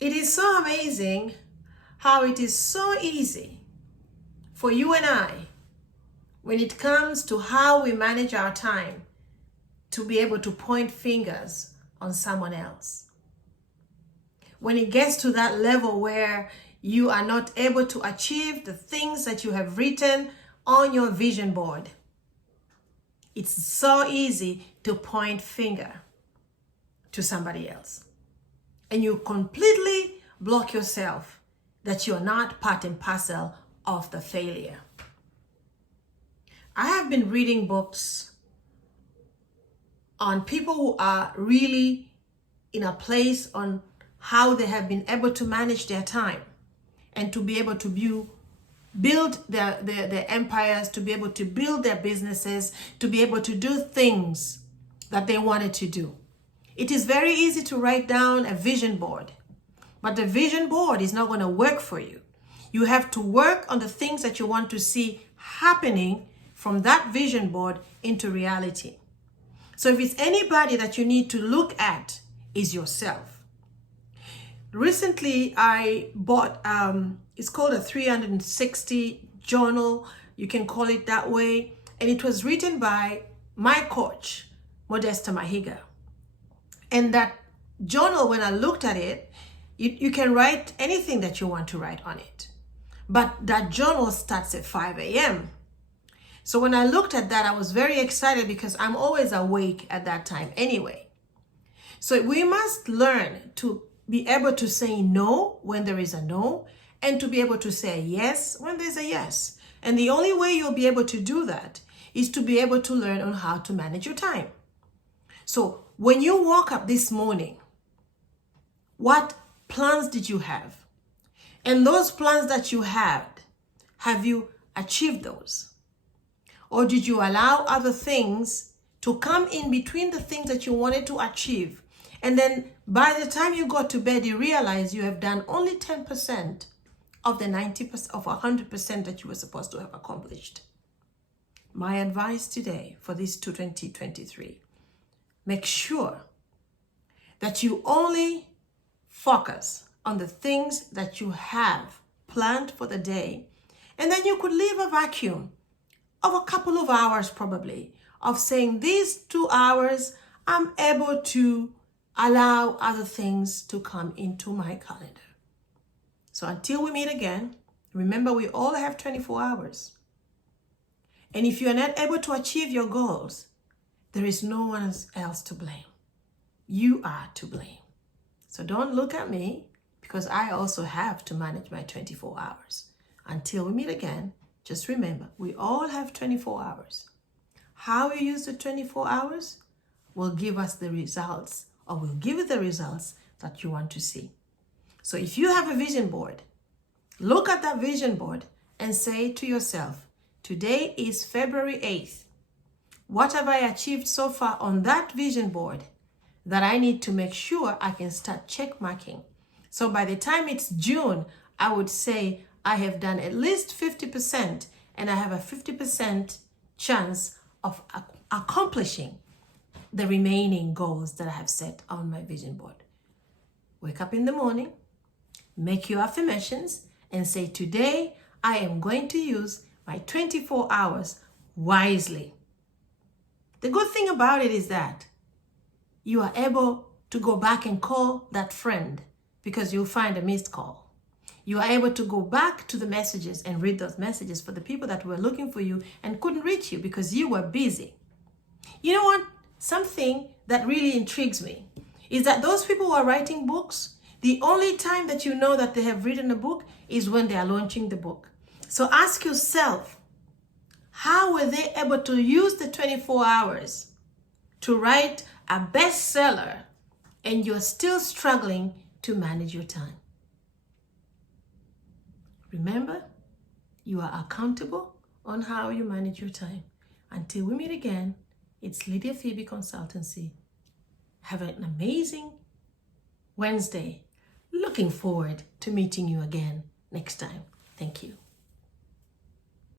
It is so amazing how it is so easy for you and I, when it comes to how we manage our time, to be able to point fingers on someone else. When it gets to that level where you are not able to achieve the things that you have written on your vision board, it's so easy to point finger to somebody else. And you completely block yourself that you're not part and parcel of the failure. I have been reading books on people who are really in a place on how they have been able to manage their time and to be able to build their empires, to be able to build their businesses, to be able to do things that they wanted to do. It is very easy to write down a vision board, but the vision board is not going to work for you. You have to work on the things that you want to see happening from that vision board into reality. So if it's anybody that you need to look at, is yourself. Recently, I bought, it's called a 360 journal. You can call it that way. And it was written by my coach, Modesta Mahiga. And that journal, when I looked at it, you can write anything that you want to write on it. But that journal starts at 5 a.m. So when I looked at that, I was very excited because I'm always awake at that time anyway. So we must learn to be able to say no when there is a no, and to be able to say yes when there's a yes. And the only way you'll be able to do that is to be able to learn on how to manage your time. So when you woke up this morning, what plans did you have? And those plans that you had, have you achieved those? Or did you allow other things to come in between the things that you wanted to achieve? And then by the time you got to bed, you realize you have done only 10% of the 90% of 100% that you were supposed to have accomplished. My advice today for this 2023, make sure that you only focus on the things that you have planned for the day. And then you could leave a vacuum of a couple of hours probably of saying these 2 hours, I'm able to allow other things to come into my calendar. So until we meet again, remember we all have 24 hours. And if you're not able to achieve your goals, there is no one else to blame. You are to blame. So don't look at me, because I also have to manage my 24 hours. Until we meet again, just remember, we all have 24 hours. How you use the 24 hours will give us the results, or will give you the results that you want to see. So if you have a vision board, look at that vision board and say to yourself, today is February 8th. What have I achieved so far on that vision board that I need to make sure I can start check marking? So by the time it's June, I would say I have done at least 50%, and I have a 50% chance of accomplishing the remaining goals that I have set on my vision board. Wake up in the morning, make your affirmations, and say, today I am going to use my 24 hours wisely. The good thing about it is that you are able to go back and call that friend, because you'll find a missed call. You are able to go back to the messages and read those messages for the people that were looking for you and couldn't reach you because you were busy. You know what? Something that really intrigues me is that those people who are writing books, the only time that you know that they have written a book is when they are launching the book. So ask yourself, how were they able to use the 24 hours to write a bestseller, and you're still struggling to manage your time? Remember, you are accountable on how you manage your time. Until we meet again, it's Lydia Phoebe Consultancy. Have an amazing Wednesday. Looking forward to meeting you again next time. Thank you.